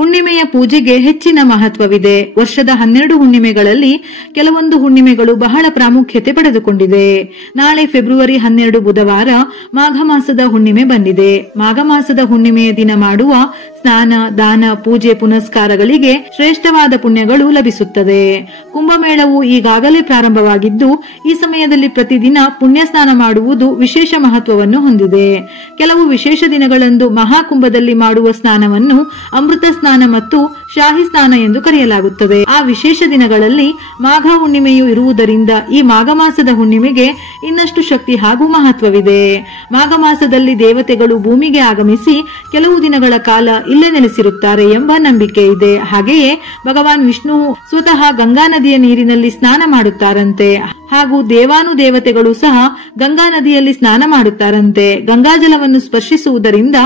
ಹುಣ್ಣಿಮೆಯ ಪೂಜೆಗೆ ಹೆಚ್ಚಿನ ಮಹತ್ವವಿದೆ. ವರ್ಷದ 12 ಹುಣ್ಣಿಮೆಗಳಲ್ಲಿ ಕೆಲವೊಂದು ಹುಣ್ಣಿಮೆಗಳು ಬಹಳ ಪ್ರಾಮುಖ್ಯತೆ ಪಡೆದುಕೊಂಡಿದೆ. ನಾಳೆ ಫೆಬ್ರವರಿ 12 ಬುಧವಾರ ಮಾಘ ಮಾಸದ ಹುಣ್ಣಿಮೆ ಬಂದಿದೆ. ಮಾಘ ಮಾಸದ ಹುಣ್ಣಿಮೆಯ ದಿನ ಮಾಡುವ ಸ್ನಾನ, ದಾನ, ಪೂಜೆ ಪುನಸ್ಕಾರಗಳಿಗೆ ಶ್ರೇಷ್ಠವಾದ ಪುಣ್ಯಗಳು ಲಭಿಸುತ್ತದೆ. ಕುಂಭಮೇಳವು ಈಗಾಗಲೇ ಪ್ರಾರಂಭವಾಗಿದ್ದು ಈ ಸಮಯದಲ್ಲಿ ಪ್ರತಿದಿನ ಪುಣ್ಯ ಸ್ನಾನ ಮಾಡುವುದು ವಿಶೇಷ ಮಹತ್ವವನ್ನು ಹೊಂದಿದೆ. ಕೆಲವು ವಿಶೇಷ ದಿನಗಳಂದು ಮಹಾಕುಂಭದಲ್ಲಿ ಮಾಡುವ ಸ್ನಾನವನ್ನು ಅಮೃತ ಸ್ನಾನ ಮತ್ತು ಶಾಹಿ ಸ್ನಾನ ಎಂದು ಕರೆಯಲಾಗುತ್ತದೆ. ಆ ವಿಶೇಷ ದಿನಗಳಲ್ಲಿ ಮಾಘ ಹುಣ್ಣಿಮೆಯು ಇರುವುದರಿಂದ ಈ ಮಾಘ ಮಾಸದ ಹುಣ್ಣಿಮೆಗೆ ಇನ್ನಷ್ಟು ಶಕ್ತಿ ಹಾಗೂ ಮಹತ್ವವಿದೆ. ಮಾಘ ಮಾಸದಲ್ಲಿ ದೇವತೆಗಳು ಭೂಮಿಗೆ ಆಗಮಿಸಿ ಕೆಲವು ದಿನಗಳ ಕಾಲ ಇಲ್ಲೇ ನೆಲೆಸಿರುತ್ತಾರೆ ಎಂಬ ನಂಬಿಕೆ ಇದೆ. ಹಾಗೆಯೇ ಭಗವಾನ್ ವಿಷ್ಣು ಸ್ವತಃ ಗಂಗಾ ನದಿಯ ನೀರಿನಲ್ಲಿ ಸ್ನಾನ ಮಾಡುತ್ತಾರಂತೆ. ಹಾಗೂ ದೇವಾನುದೇವತೆಗಳು ಸಹ ಗಂಗಾ ನದಿಯಲ್ಲಿ ಸ್ನಾನ ಮಾಡುತ್ತಾರಂತೆ. ಗಂಗಾಜಲವನ್ನು ಸ್ಪರ್ಶಿಸುವುದರಿಂದ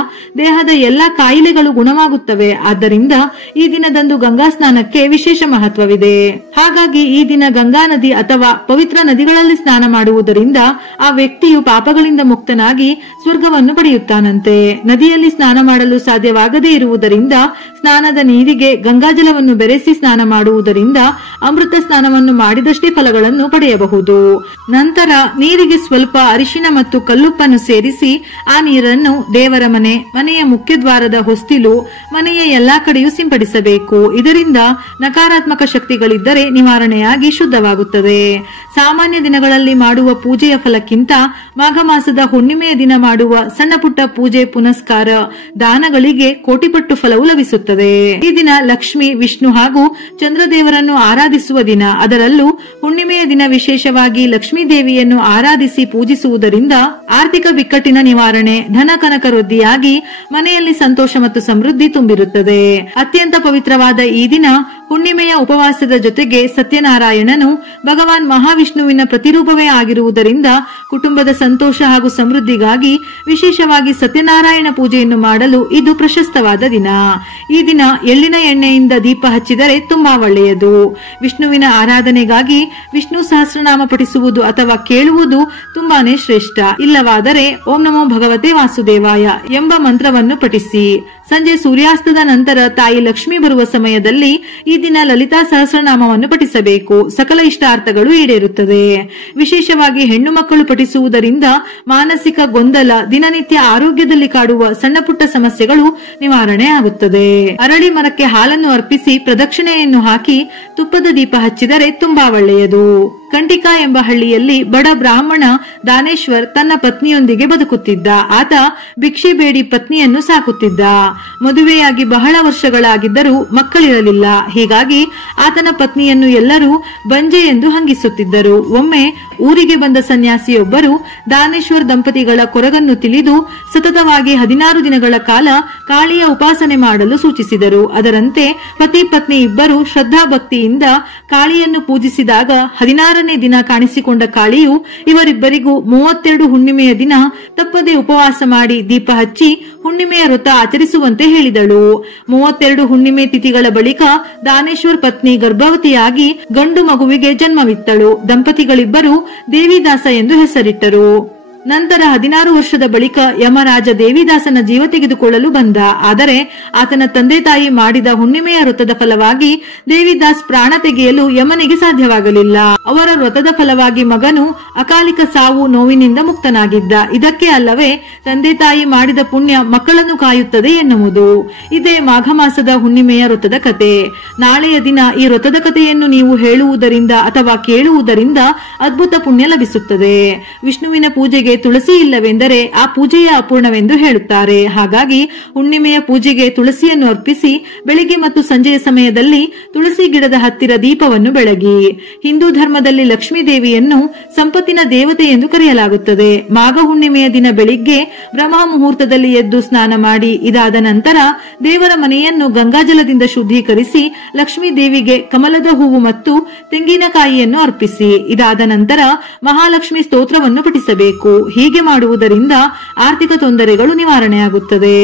ದೇಹದ ಎಲ್ಲಾ ಕಾಯಿಲೆಗಳು ಗುಣವಾಗುತ್ತವೆ. ಆದ್ದರಿಂದ ಈ ದಿನದಂದು ಗಂಗಾ ಸ್ನಾನಕ್ಕೆ ವಿಶೇಷ ಮಹತ್ವವಿದೆ. ಹಾಗಾಗಿ ಈ ದಿನ ಗಂಗಾ ನದಿ ಅಥವಾ ಪವಿತ್ರ ನದಿಗಳಲ್ಲಿ ಸ್ನಾನ ಮಾಡುವುದರಿಂದ ಆ ವ್ಯಕ್ತಿಯು ಪಾಪಗಳಿಂದ ಮುಕ್ತನಾಗಿ ಸ್ವರ್ಗವನ್ನು ಪಡೆಯುತ್ತಾನಂತೆ. ನದಿಯಲ್ಲಿ ಸ್ನಾನ ಮಾಡಲು ಸಾಧ್ಯವಾಗದೇ ಇರುವುದರಿಂದ ಸ್ನಾನದ ನೀರಿಗೆ ಗಂಗಾಜಲವನ್ನು ಬೆರೆಸಿ ಸ್ನಾನ ಮಾಡುವುದರಿಂದ ಅಮೃತ ಸ್ನಾನವನ್ನು ಮಾಡಿದಷ್ಟೇ ಫಲಗಳನ್ನು ಪಡೆಯಬಹುದು. ನಂತರ ನೀರಿಗೆ ಸ್ವಲ್ಪ ಅರಿಶಿನ ಮತ್ತು ಕಲ್ಲುಪ್ಪನ್ನು ಸೇರಿಸಿ ಆ ನೀರನ್ನು ದೇವರ ಮನೆ, ಮನೆಯ ಮುಖ್ಯದ್ವಾರದ ಹೊಸ್ತಿಲು, ಮನೆಯ ಎಲ್ಲಾ ಕಡೆಯೂ ಸಿಂಪಡಿಸಬೇಕು. ಇದರಿಂದ ನಕಾರಾತ್ಮಕ ಶಕ್ತಿಗಳಿದ್ದರೆ ನಿವಾರಣೆಯಾಗಿ ಶುದ್ಧವಾಗುತ್ತದೆ. ಸಾಮಾನ್ಯ ದಿನಗಳಲ್ಲಿ ಮಾಡುವ ಪೂಜೆಯ ಫಲಕ್ಕಿಂತ ಮಾಘ ಮಾಸದ ಹುಣ್ಣಿಮೆಯ ದಿನ ಮಾಡುವ ಸಣ್ಣ ಪುಟ್ಟ ಪೂಜೆ ಪುನಸ್ಕಾರ ದಾನಗಳಿಗೆ ಕೋಟಿಪಟ್ಟು ಫಲವು ಲಭಿಸುತ್ತದೆ. ಈ ದಿನ ಲಕ್ಷ್ಮಿ, ವಿಷ್ಣು ಹಾಗೂ ಚಂದ್ರದೇವರನ್ನು ಆರಾಧಿಸುವ ದಿನ. ಅದರಲ್ಲೂ ಹುಣ್ಣಿಮೆಯ ದಿನ ವಿಶೇಷವಾಗಿ ಲಕ್ಷ್ಮೀ ದೇವಿಯನ್ನು ಆರಾಧಿಸಿ ಪೂಜಿಸುವುದರಿಂದ ಆರ್ಥಿಕ ಬಿಕ್ಕಟ್ಟಿನ ನಿವಾರಣೆ, ಧನ ಕನಕ ವೃದ್ಧಿಯಾಗಿ ಮನೆಯಲ್ಲಿ ಸಂತೋಷ ಮತ್ತು ಸಮೃದ್ಧಿ ತುಂಬಿರುತ್ತದೆ. ಅತ್ಯಂತ ಪವಿತ್ರವಾದ ಈ ದಿನ ಹುಣ್ಣಿಮೆಯ ಉಪವಾಸದ ಜೊತೆಗೆ ಸತ್ಯನಾರಾಯಣನು ಭಗವಾನ್ ಮಹಾವಿಷ್ಣುವಿನ ಪ್ರತಿರೂಪವೇ ಆಗಿರುವುದರಿಂದ ಕುಟುಂಬದ ಸಂತೋಷ ಹಾಗೂ ಸಮೃದ್ಧಿಗಾಗಿ ವಿಶೇಷವಾಗಿ ಸತ್ಯನಾರಾಯಣ ಪೂಜೆಯನ್ನು ಮಾಡಲು ಇದು ಪ್ರಶಸ್ತವಾದ ದಿನ. ಈ ದಿನ ಎಳ್ಳಿನ ಎಣ್ಣೆಯಿಂದ ದೀಪ ಹಚ್ಚಿದರೆ ತುಂಬಾ ಒಳ್ಳೆಯದು. ವಿಷ್ಣುವಿನ ಆರಾಧನೆಗಾಗಿ ವಿಷ್ಣು ಸಹಸ್ರನಾಮ ಪಠಿಸುವುದು ಅಥವಾ ಕೇಳುವುದು ತುಂಬಾನೇ ಶ್ರೇಷ್ಠ. ಇಲ್ಲವಾದರೆ ಓಂ ನಮೋ ಭಗವತೆ ವಾಸುದೇವಾಯ ಎಂಬ ಮಂತ್ರವನ್ನು ಪಠಿಸಿ. ಸಂಜೆ ಸೂರ್ಯಾಸ್ತದ ನಂತರ ತಾಯಿ ಲಕ್ಷ್ಮಿ ಬರುವ ಸಮಯದಲ್ಲಿ ಈ ದಿನ ಲಲಿತಾ ಸಹಸ್ರನಾಮವನ್ನು ಪಠಿಸಬೇಕು. ಸಕಲ ಇಷ್ಟಾರ್ಥಗಳು ಈಡೇರುತ್ತದೆ. ವಿಶೇಷವಾಗಿ ಹೆಣ್ಣು ಮಕ್ಕಳು ಪಠಿಸುವುದರಿಂದ ಮಾನಸಿಕ ಗೊಂದಲ, ದಿನನಿತ್ಯ ಆರೋಗ್ಯದಲ್ಲಿ ಕಾಡುವ ಸಣ್ಣ ಪುಟ್ಟ ಸಮಸ್ಯೆಗಳು ನಿವಾರಣೆ ಆಗುತ್ತದೆ. ಅರಳಿ ಮರಕ್ಕೆ ಹಾಲನ್ನು ಅರ್ಪಿಸಿ ಪ್ರದಕ್ಷಿಣೆಯನ್ನು ಹಾಕಿ ತುಪ್ಪದ ದೀಪ ಹಚ್ಚಿದರೆ ತುಂಬಾ ಒಳ್ಳೆಯದು. ಕಂಟಿಕಾ ಎಂಬ ಹಳ್ಳಿಯಲ್ಲಿ ಬಡ ಬ್ರಾಹ್ಮಣ ದಾನೇಶ್ವರ್ ತನ್ನ ಪತ್ನಿಯೊಂದಿಗೆ ಬದುಕುತ್ತಿದ್ದ. ಆತ ಭಿಕ್ಷೆ ಬೇಡಿ ಪತ್ನಿಯನ್ನು ಸಾಕುತ್ತಿದ್ದ. ಮದುವೆಯಾಗಿ ಬಹಳ ವರ್ಷಗಳಾಗಿದ್ದರೂ ಮಕ್ಕಳಿರಲಿಲ್ಲ. ಹೀಗಾಗಿ ಆತನ ಪತ್ನಿಯನ್ನು ಎಲ್ಲರೂ ಬಂಜೆ ಎಂದು ಹಂಗಿಸುತ್ತಿದ್ದರು. ಒಮ್ಮೆ ಊರಿಗೆ ಬಂದ ಸನ್ಯಾಸಿಯೊಬ್ಬರು ದಾನೇಶ್ವರ್ ದಂಪತಿಗಳ ಕೊರಗನ್ನು ತಿಳಿದು ಸತತವಾಗಿ 16 ದಿನಗಳ ಕಾಲ ಕಾಳಿಯ ಉಪಾಸನೆ ಮಾಡಲು ಸೂಚಿಸಿದರು. ಅದರಂತೆ ಪತಿ ಪತ್ನಿ ಇಬ್ಬರು ಶ್ರದ್ಧಾಭಕ್ತಿಯಿಂದ ಕಾಳಿಯನ್ನು ಪೂಜಿಸಿದಾಗ 16ನೇ ದಿನ ಕಾಣಿಸಿಕೊಂಡ ಕಾಳಿಯು ಇವರಿಬ್ಬರಿಗೂ 32 ಹುಣ್ಣಿಮೆಯ ದಿನ ತಪ್ಪದೆ ಉಪವಾಸ ಮಾಡಿ ದೀಪ ಹಚ್ಚಿ ಹುಣ್ಣಿಮೆಯ ವ್ರತ ಆಚರಿಸುವಂತೆ ಹೇಳಿದಳು. 32 ಹುಣ್ಣಿಮೆ ತಿಥಿಗಳ ಬಳಿಕ ದಾನೇಶ್ವರ್ ಪತ್ನಿ ಗರ್ಭವತಿಯಾಗಿ ಗಂಡು ಮಗುವಿಗೆ ಜನ್ಮವಿತ್ತಳು. ದಂಪತಿಗಳಿಬ್ಬರು ದೇವಿದಾಸ ಎಂದು ಹೆಸರಿಟ್ಟರು. ನಂತರ 16 ವರ್ಷದ ಬಳಿಕ ಯಮರಾಜ ದೇವಿದಾಸನ ಜೀವ ತೆಗೆದುಕೊಳ್ಳಲು ಬಂದ. ಆದರೆ ಆತನ ತಂದೆ ತಾಯಿ ಮಾಡಿದ ಹುಣ್ಣಿಮೆಯ ವ್ರತದ ಫಲವಾಗಿ ದೇವಿದಾಸ್ ಪ್ರಾಣ ತೆಗೆಯಲು ಯಮನಿಗೆ ಸಾಧ್ಯವಾಗಲಿಲ್ಲ. ಅವರ ವ್ರತದ ಫಲವಾಗಿ ಮಗನು ಅಕಾಲಿಕ ಸಾವು ನೋವಿನಿಂದ ಮುಕ್ತನಾಗಿದ್ದ. ಇದಕ್ಕೆ ಅಲ್ಲವೇ ತಂದೆ ತಾಯಿ ಮಾಡಿದ ಪುಣ್ಯ ಮಕ್ಕಳನ್ನು ಕಾಯುತ್ತದೆ ಎನ್ನುವುದು. ಇದೇ ಮಾಘ ಮಾಸದ ಹುಣ್ಣಿಮೆಯ ವ್ರತದ ಕತೆ. ನಾಳೆಯ ದಿನ ಈ ವ್ರತದ ಕಥೆಯನ್ನು ನೀವು ಹೇಳುವುದರಿಂದ ಅಥವಾ ಕೇಳುವುದರಿಂದ ಅದ್ಭುತ ಪುಣ್ಯ ಲಭಿಸುತ್ತದೆ. ವಿಷ್ಣುವಿನ ಪೂಜೆಗೆ ತುಳಸಿ ಇಲ್ಲವೆಂದರೆ ಆ ಪೂಜೆಯ ಅಪೂರ್ಣವೆಂದು ಹೇಳುತ್ತಾರೆ. ಹಾಗಾಗಿ ಹುಣ್ಣಿಮೆಯ ಪೂಜೆಗೆ ತುಳಸಿಯನ್ನು ಅರ್ಪಿಸಿ ಬೆಳಿಗ್ಗೆ ಮತ್ತು ಸಂಜೆಯ ಸಮಯದಲ್ಲಿ ತುಳಸಿ ಗಿಡದ ಹತ್ತಿರ ದೀಪವನ್ನು ಬೆಳಗಿ. ಹಿಂದೂ ಧರ್ಮದಲ್ಲಿ ಲಕ್ಷ್ಮೀ ದೇವಿಯನ್ನು ಸಂಪತ್ತಿನ ದೇವತೆ ಎಂದು ಕರೆಯಲಾಗುತ್ತದೆ. ಮಾಘ ಹುಣ್ಣಿಮೆಯ ದಿನ ಬೆಳಿಗ್ಗೆ ಬ್ರಹ್ಮ ಮುಹೂರ್ತದಲ್ಲಿ ಎದ್ದು ಸ್ನಾನ ಮಾಡಿ ಇದಾದ ನಂತರ ದೇವರ ಮನೆಯನ್ನು ಗಂಗಾಜಲದಿಂದ ಶುದ್ಧೀಕರಿಸಿ ಲಕ್ಷ್ಮೀ ದೇವಿಗೆ ಕಮಲದ ಹೂವು ಮತ್ತು ತೆಂಗಿನಕಾಯಿಯನ್ನು ಅರ್ಪಿಸಿ. ಇದಾದ ನಂತರ ಮಹಾಲಕ್ಷ್ಮಿ ಸ್ತೋತ್ರವನ್ನು ಪಠಿಸಬೇಕು. ಹೀಗೆ ಮಾಡುವುದರಿಂದ ಆರ್ಥಿಕ ತೊಂದರೆಗಳು ನಿವಾರಣೆಯಾಗುತ್ತದೆ.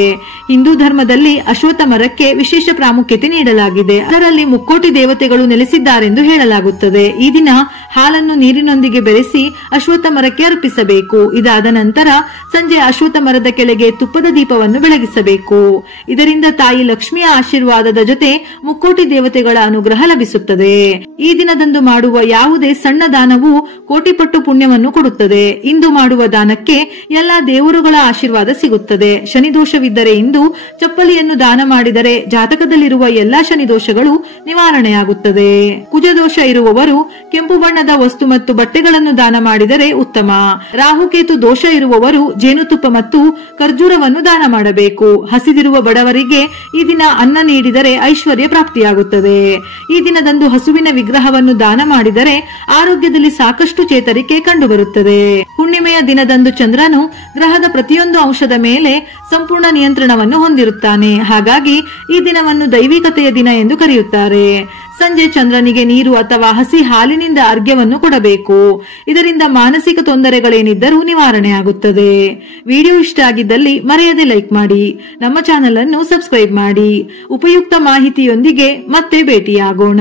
ಹಿಂದೂ ಧರ್ಮದಲ್ಲಿ ಅಶ್ವತ್ಥ ಮರಕ್ಕೆ ವಿಶೇಷ ಪ್ರಾಮುಖ್ಯತೆ ನೀಡಲಾಗಿದೆ. ಅದರಲ್ಲಿ ಮುಕ್ಕೋಟಿ ದೇವತೆಗಳು ನೆಲೆಸಿದ್ದಾರೆಂದು ಹೇಳಲಾಗುತ್ತದೆ. ಈ ದಿನ ಹಾಲನ್ನು ನೀರಿನೊಂದಿಗೆ ಬೆರೆಸಿ ಅಶ್ವತ್ಥ ಮರಕ್ಕೆ ಅರ್ಪಿಸಬೇಕು. ಇದಾದ ನಂತರ ಸಂಜೆ ಅಶ್ವತ್ಥ ಮರದ ಕೆಳಗೆ ತುಪ್ಪದ ದೀಪವನ್ನು ಬೆಳಗಿಸಬೇಕು. ಇದರಿಂದ ತಾಯಿ ಲಕ್ಷ್ಮಿಯ ಆಶೀರ್ವಾದದ ಜೊತೆ ಮುಕ್ಕೋಟಿ ದೇವತೆಗಳ ಅನುಗ್ರಹ ಲಭಿಸುತ್ತದೆ. ಈ ದಿನದಂದು ಮಾಡುವ ಯಾವುದೇ ಸಣ್ಣ ದಾನವು ಕೋಟಿ ಪಟ್ಟು ಪುಣ್ಯವನ್ನು ಕೊಡುತ್ತದೆ. ಇಂದು ಮಾಡುವ ದಾನಕ್ಕೆ ಎಲ್ಲಾ ದೇವರುಗಳ ಆಶೀರ್ವಾದ ಸಿಗುತ್ತದೆ. ಶನಿದೋಷವಿದ್ದರೆ ಇಂದು ಚಪ್ಪಲಿಯನ್ನು ದಾನ ಮಾಡಿದರೆ ಜಾತಕದಲ್ಲಿರುವ ಎಲ್ಲಾ ಶನಿದೋಷಗಳು ನಿವಾರಣೆಯಾಗುತ್ತದೆ. ಕುಜದೋಷ ಇರುವವರು ಕೆಂಪು ಬಣ್ಣದ ವಸ್ತು ಮತ್ತು ಬಟ್ಟೆಗಳನ್ನು ದಾನ ಮಾಡಿದರೆ ಉತ್ತಮ. ರಾಹುಕೇತು ದೋಷ ಇರುವವರು ಜೇನುತುಪ್ಪ ಮತ್ತು ಖರ್ಜೂರವನ್ನು ದಾನ ಮಾಡಬೇಕು. ಹಸಿದಿರುವ ಬಡವರಿಗೆ ಈ ದಿನ ಅನ್ನ ನೀಡಿದರೆ ಐಶ್ವರ್ಯ ಪ್ರಾಪ್ತಿಯಾಗುತ್ತದೆ. ಈ ದಿನದಂದು ಹಸುವಿನ ವಿಗ್ರಹವನ್ನು ದಾನ ಮಾಡಿದರೆ ಆರೋಗ್ಯದಲ್ಲಿ ಸಾಕಷ್ಟು ಚೇತರಿಕೆ ಕಂಡುಬರುತ್ತದೆ. ಹುಣ್ಣಿಮೆಯ ದಿನದಂದು ಚಂದ್ರನು ಗ್ರಹದ ಪ್ರತಿಯೊಂದು ಅಂಶದ ಮೇಲೆ ಸಂಪೂರ್ಣ ನಿಯಂತ್ರಣವನ್ನು ಹೊಂದಿರುತ್ತಾನೆ. ಹಾಗಾಗಿ ಈ ದಿನವನ್ನು ದೈವಿಕತೆಯ ದಿನ ಎಂದು ಕರೆಯುತ್ತಾರೆ. ಸಂಜೆ ಚಂದ್ರನಿಗೆ ನೀರು ಅಥವಾ ಹಸಿ ಹಾಲಿನಿಂದ ಅರ್ಘ್ಯವನ್ನು ಕೊಡಬೇಕು. ಇದರಿಂದ ಮಾನಸಿಕ ತೊಂದರೆಗಳೇನಿದ್ದರೂ ನಿವಾರಣೆಯಾಗುತ್ತದೆ. ವಿಡಿಯೋ ಇಷ್ಟ ಆಗಿದ್ದಲ್ಲಿ ಮರೆಯದೆ ಲೈಕ್ ಮಾಡಿ, ನಮ್ಮ ಚಾನೆಲ್ ಅನ್ನು ಸಬ್ಸ್ಕ್ರೈಬ್ ಮಾಡಿ. ಉಪಯುಕ್ತ ಮಾಹಿತಿಯೊಂದಿಗೆ ಮತ್ತೆ ಭೇಟಿಯಾಗೋಣ.